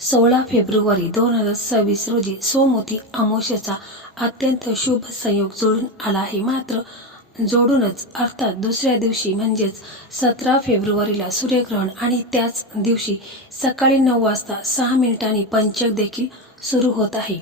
16 February 2026 रोजी सोमवती अमावस्येचा अत्यंत शुभ संयोग जुळून आला आहे. मात्र जोडूनच अर्थात दुसऱ्या दिवशी म्हणजेच 17 फेब्रुवारीला सूर्यग्रहण आणि त्याच दिवशी सकाळी 9 वाजता 6 मिनिटांनी पंचक देखील सुरू होत आहे.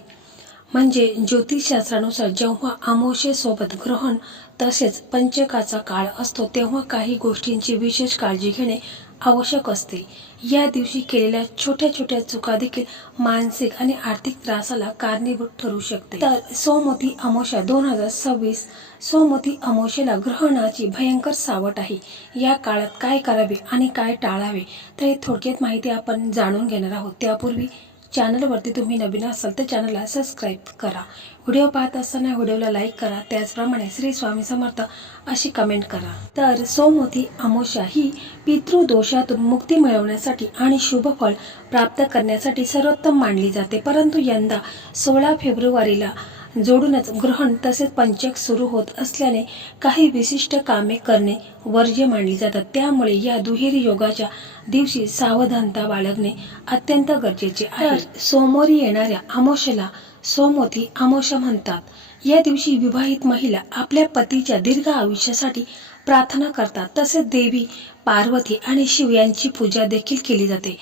म्हणजे ज्योतिषशास्त्रानुसार जेव्हा अमावस्येसोबत ग्रहण तसेच पंचकाचा काळ असतो तेव्हा काही गोष्टींची विशेष काळजी घेणे आवश्यक असते. या दिवशी केलेल्या छोट्या छोट्या चुका देखील मानसिक आणि आर्थिक त्रासाला कारणीभूत ठरू शकते. तर सोमवती अमावस्या 2026 सोमवती अमावस्येला ग्रहणाची भयंकर सावट आहे. या काळात काय करावे आणि काय टाळावे तर हे थोडक्यात माहिती आपण जाणून घेणार आहोत. त्यापूर्वी चॅनलवरती तुम्ही नवीन असाल तर चॅनलला सबस्क्राईब करा. व्हिडिओ पाहत असताना व्हिडिओला लाईक करा. त्याचप्रमाणे श्री स्वामी समर्थ अशी कमेंट करा. तर सोमवती अमावस्या ही पितृदोषातून मुक्ती मिळवण्यासाठी आणि शुभफळ प्राप्त करण्यासाठी सर्वोत्तम मानली जाते. परंतु यंदा 16 फेब्रुवारीला जोडूनच ग्रहण तसेच पंचक सुरू होत असल्याने काही विशिष्ट कामे करणे वर्ज्य मानली जातात. त्यामुळे या दुहेरी योगाच्या दिवशी सावधानता बाळगणे अत्यंत गरजेचे आहे. सोमवारी येणाऱ्या अमावस्येला सोमवती अमावस्या म्हणतात. या दिवशी विवाहित महिला आपल्या पतीच्या दीर्घ आयुष्यासाठी प्रार्थना करतात. तसेच देवी पार्वती आणि शिव यांची पूजा देखील केली जाते.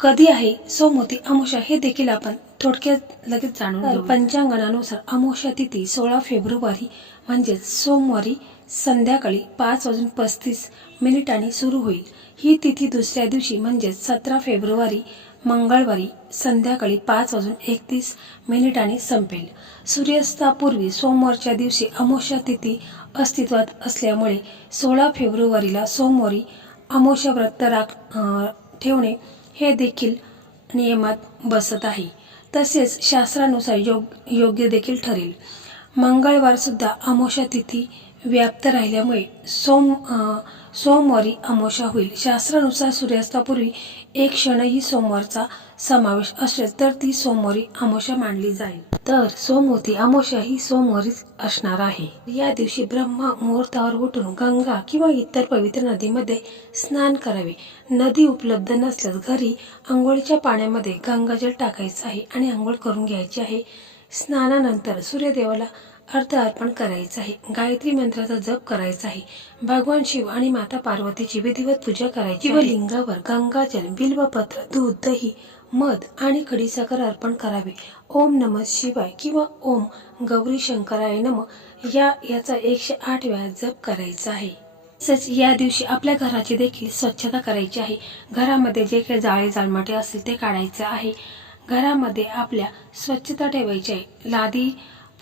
कधी आहे सोमवती अमावस्या हे देखील आपण थोडक्यात लगेच जाणून घेऊ. पंचांगणानुसार अमावस्या तिथी 16 फेब्रुवारी म्हणजेच सोमवारी संध्याकाळी 5:35 सुरू होईल. ही तिथी दुसऱ्या दिवशी म्हणजेच 17 फेब्रुवारी मंगळवारी संध्याकाळी 5:31 संपेल. सूर्यास्तापूर्वी सोमवारच्या दिवशी अमावस्या तिथी अस्तित्वात असल्यामुळे 16 फेब्रुवारीला सोमवारी अमावस्या व्रत ठेवणे हे देखील नियमात बसत आहे. तसेच शास्त्रानुसार योग्य देखील ठरेल. मंगळवार सुद्धा अमावस्या तिथी व्याप्त राहिल्यामुळे सोमवारी अमावस्या होईल. शास्त्रानुसार सूर्यास्तापूर्वी एक क्षणही सोमवारचा समावेश असेल तर ती सोमवारी अमावस्या मानली जाईल. तर सोमवती अमावस्या ही सोमवारीच असणार आहे. या दिवशी ब्रह्म मुहूर्तावर उठून गंगा किंवा इतर पवित्र नदीमध्ये स्नान करावे. नदी उपलब्ध नसल्यास घरी आंघोळीच्या पाण्यामध्ये गंगाजल टाकायचं आहे आणि आंघोळ करून घ्यायची आहे. स्नानानंतर सूर्यदेवाला अर्पण करायचं आहे. गायत्री मंत्राचा जप करायचा आहे. भगवान शिव आणि माता पार्वतीची विधिवत पूजा करायची व लिंगावर गंगाजल, बिल्वपत्र, दूध, दही, मध आणि खडीसाखर अर्पण करावे. ओम नमः शिवाय किंवा ओम गौरी शंकराय नमः याचा 108 वेळा जप करायचा आहे. तसेच या दिवशी आपल्या घराची देखील स्वच्छता करायची आहे. घरामध्ये जे काही जाळे जाळमाटे असतील ते काढायचे आहे. घरामध्ये आपल्या स्वच्छता ठेवायची आहे. लादी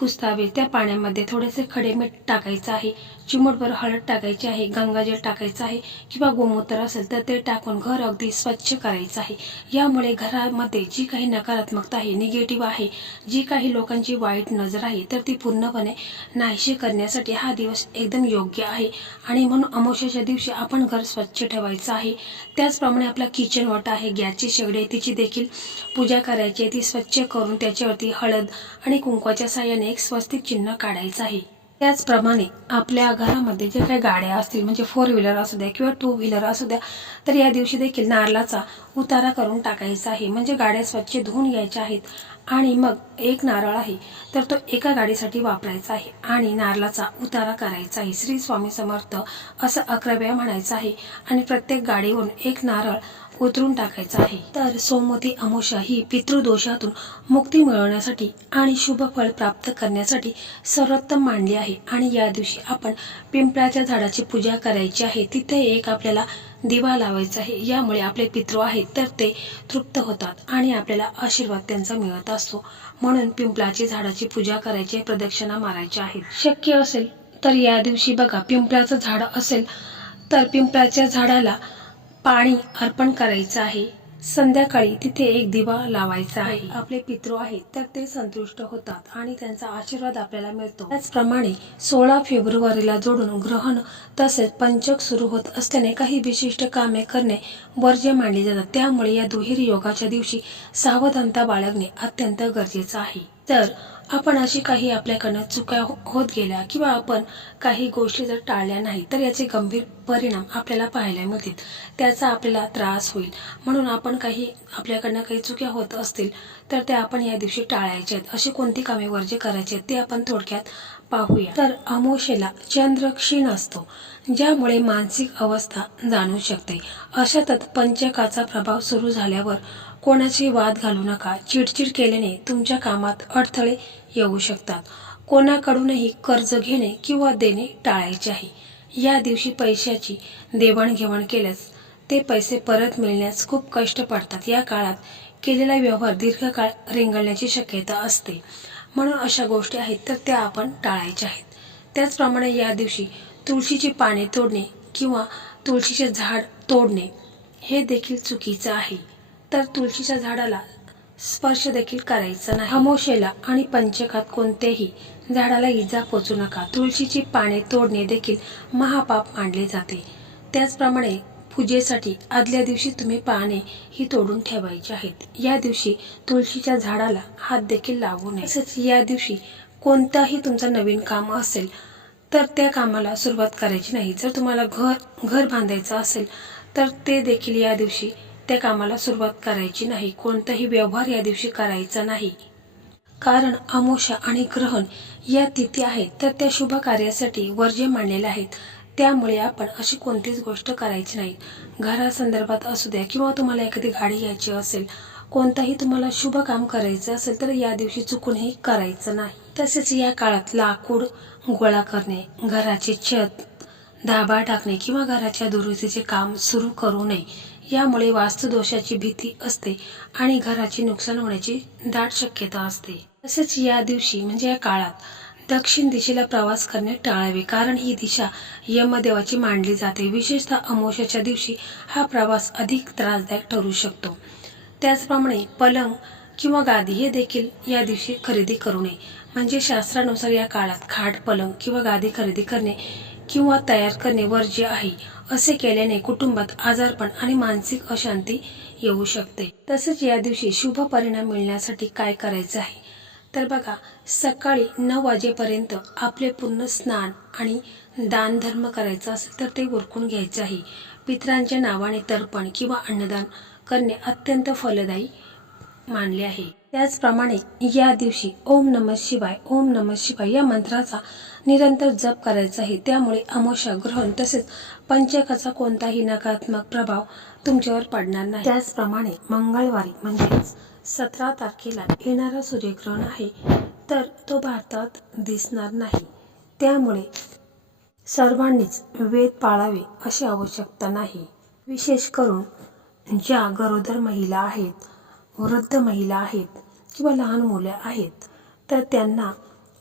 पुसावे. त्या पाण्यामध्ये थोडेसे खडे मीठ टाकायचं आहे. चिमूटभर हळद टाकायची आहे. गंगाजल टाकायचं आहे किंवा गोमूत्र असेल तर ते टाकून घर अगदी स्वच्छ करायचं आहे. यामुळे घरामध्ये जी काही नकारात्मकता आहे, निगेटिव्ह आहे, जी काही लोकांची वाईट नजर आहे तर ती पूर्णपणे नाहीशी करण्यासाठी हा दिवस एकदम योग्य आहे. आणि म्हणून अमावस्येच्या दिवशी आपण घर स्वच्छ ठेवायचं आहे. त्याचप्रमाणे आपला किचन वाटा आहे, गॅसची शेगडी आहे, तिची देखील पूजा करायची आहे. ती स्वच्छ करून त्याच्यावरती हळद आणि कुंकवाच्या साह्याने एक स्वस्तिक चिन्ह काढायचं आहे. त्याचप्रमाणे आपल्या घरामध्ये जे काही गाड्या असतील म्हणजे 4 व्हीलर असू द्या किंवा 2 व्हीलर असू द्या तर या दिवशी देखील नारळाचा उतारा करून टाकायचा आहे. म्हणजे गाड्या स्वच्छ धुवून घ्यायच्या आहेत. आणि मग एक नारळ आहे तर तो एका गाडीसाठी वापरायचा आहे आणि नारळाचा उतारा करायचा आहे. श्री स्वामी समर्थ असं 11 वेळा म्हणायचं आहे आणि प्रत्येक गाडीवरून एक नारळ उतरून टाकायचा आहे. तर सोमवती अमावस्या ही पितृदोषातून मुक्ती मिळवण्यासाठी आणि शुभ फळ प्राप्त करण्यासाठी सर्वोत्तम मानली आहे. आणि या दिवशी आपण पिंपळाच्या झाडाची पूजा करायची आहे. तिथे एक आपल्याला दिवा लावायचा आहे. यामुळे आपले पितृ आहेत तर ते तृप्त होतात आणि आपल्याला आशीर्वाद त्यांचा मिळत असतो. म्हणून पिंपळाची झाडाची पूजा करायची, प्रदक्षिणा मारायच्या आहेत. शक्य असेल तर या दिवशी बघा पिंपळाचं झाड असेल तर पिंपळाच्या झाडाला पाणी अर्पण करायचं आहे. संध्याकाळी तिथे एक दिवा लावायचा आहे. आपले पितृ आहेत तर ते संतुष्ट होतात आणि त्यांचा आशीर्वाद आपल्याला मिळतो. त्याचप्रमाणे 16 फेब्रुवारीला जोडून ग्रहण तसेच पंचक सुरू होत असल्याने काही विशिष्ट कामे करणे वर्ज्य मानली जातात. त्यामुळे या दुहेरी योगाच्या दिवशी सावधानता बाळगणे अत्यंत गरजेचं आहे. तर आपण अशी काही आपल्याकडनं चुका होत गेल्या किंवा आपण काही गोष्टी जर टाळल्या नाही तर याचे गंभीर परिणाम आपल्याला पाहायला मिळतील. त्याचा आपल्याला त्रास होईल. म्हणून आपण आपल्याकडनं काही चुक्या होत असतील तर त्या आपण या दिवशी टाळायच्या आहेत. अशी कोणती कामे वर्ज्य करायची आहेत ते आपण थोडक्यात पाहूया. तर अमावस्येला चंद्र क्षीण असतो, ज्यामुळे मानसिक अवस्था जाणवू शकते. अशातच पंचकाचा प्रभाव सुरू झाल्यावर कोणाची वाद घालू नका. चिडचिड केल्याने तुमच्या कामात अडथळे येऊ शकतात. कोणाकडूनही कर्ज घेणे किंवा देणे टाळायचे आहे. या दिवशी पैशाची देवाणघेवाण केल्यास ते पैसे परत मिळण्यास खूप कष्ट पडतात. या काळात केलेला व्यवहार दीर्घकाळ रेंगाळण्याची शक्यता असते. म्हणून अशा गोष्टी आहेत तर त्या आपण टाळायच्या आहेत. त्याचप्रमाणे या दिवशी तुळशीची पाने तोडणे किंवा तुळशीचे झाड तोडणे हे देखील चुकीचं आहे. तर तुळशीच्या झाडाला स्पर्श देखील करायचा नाही. अमावस्येला आणि पंचकात कोणत्याही झाडाला इजा पोचू नका. तुळशीची पाने तोडणे देखील महापाप मानले जाते. त्याचप्रमाणे पूजेसाठी आदल्या दिवशी तुम्ही पाने ही तोडून ठेवायची आहेत. या दिवशी तुळशीच्या झाडाला हात देखील लावू नये. तसेच या दिवशी कोणताही तुमचं नवीन काम असेल तर त्या कामाला सुरुवात करायची नाही. जर तुम्हाला घर बांधायचं असेल तर ते देखील या दिवशी त्या कामाला सुरुवात करायची नाही. कोणताही व्यवहार या दिवशी करायचा नाही. कारण अमावस्या आणि ग्रहण या तिथी आहेत तर त्या शुभ कार्यासाठी वर्ज्य मानलेल्या आहेत. त्यामुळे आपण अशी कोणतीच गोष्ट करायची नाही. घरासंदर्भात असू द्या किंवा तुम्हाला एखादी गाडी घ्यायची असेल, कोणताही तुम्हाला शुभ काम करायचं असेल तर या दिवशी चुकूनही करायचं नाही. तसेच या काळात लाकूड गोळा करणे, घराचे छत धाबा टाकणे किंवा घराच्या दुरुस्तीचे काम सुरू करू नये. यामुळे वास्तुदोषाची भीती असते आणि घराचे नुकसान होण्याची दाट शक्यता असते. तसेच या दिवशी म्हणजे या काळात दक्षिण दिशेला प्रवास करणे टाळावे, कारण ही दिशा यमदेवाची मानली जाते. विशेषतः अमावस्येच्या दिवशी हा प्रवास अधिक त्रासदायक ठरू शकतो. त्याचप्रमाणे पलंग किंवा गादी हे देखील या दिवशी खरेदी करू नये. म्हणजे शास्त्रानुसार या काळात खाट, पलंग किंवा गादी खरेदी करणे किंवा तयार करणे वर्ज्य आहे. असे केल्याने कुटुंबात आजारपण आणि मानसिक अशांती येऊ शकते. तसेच या दिवशी शुभ परिणाम मिळण्यासाठी काय करायचे आहे तर बघा, सकाळी 9 वाजेपर्यंत आपले पूर्ण स्नान आणि दान धर्म करायचा असेल तर ते उरकून घ्यायचे आहे. पितरांच्या नावाने तर्पण किंवा अन्नदान करणे अत्यंत फलदायी मानले आहे. त्याचप्रमाणे या दिवशी ओम नमः शिवाय, ओम नमः शिवाय या मंत्राचा निरंतर जप करायचा आहे. त्यामुळे अमावस्या, ग्रहण तसेच पंचकाचा कोणताही नकारात्मक प्रभाव तुमच्यावर पडणार नाही. त्याचप्रमाणे मंगळवारी म्हणजेच 17 तारखेला येणारा सूर्यग्रहण आहे तर तो भारतात दिसणार नाही. त्यामुळे सर्वांनीच वेद पाळावे अशी आवश्यकता नाही. विशेष करून ज्या गरोदर महिला आहेत, वृद्ध महिला आहेत किंवा लहान मुले आहेत तर त्यांना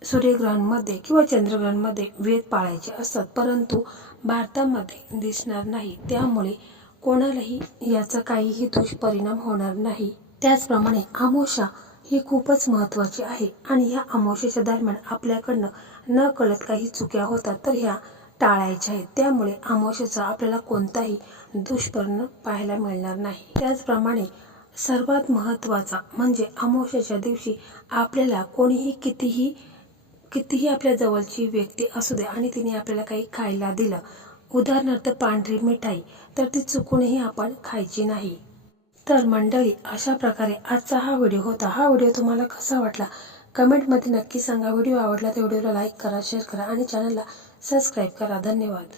सूर्यग्रहणमध्ये किंवा चंद्रग्रहणमध्ये वेद पाळायचे असतात, परंतु भारतामध्ये दिसणार नाही. त्यामुळे कोणालाही याचा काहीही दुष्परिणाम होणार नाही. त्याचप्रमाणे अमावस्या ही खूपच महत्त्वाची आहे आणि ह्या अमावस्येच्या दरम्यान आपल्याकडनं न कळत काही चुक्या होतात तर ह्या टाळायच्या आहेत. त्यामुळे अमावस्येचा आपल्याला कोणताही दुष्परिणाम पाहायला मिळणार नाही. त्याचप्रमाणे सर्वात महत्त्वाचा म्हणजे अमावस्येच्या दिवशी आपल्याला कोणीही कितीही आपल्या जवळची व्यक्ती असू दे आणि तिने आपल्याला काही खायला दिलं, उदाहरणार्थ पांढरी मिठाई, तर ती चुकूनही आपण खायची नाही. तर मंडळी, अशा प्रकारे आजचा हा व्हिडिओ होता. हा व्हिडिओ तुम्हाला कसा वाटला कमेंटमध्ये नक्की सांगा. व्हिडिओ आवडला तर व्हिडिओला लाईक करा, शेअर करा आणि चॅनलला सबस्क्राईब करा. धन्यवाद.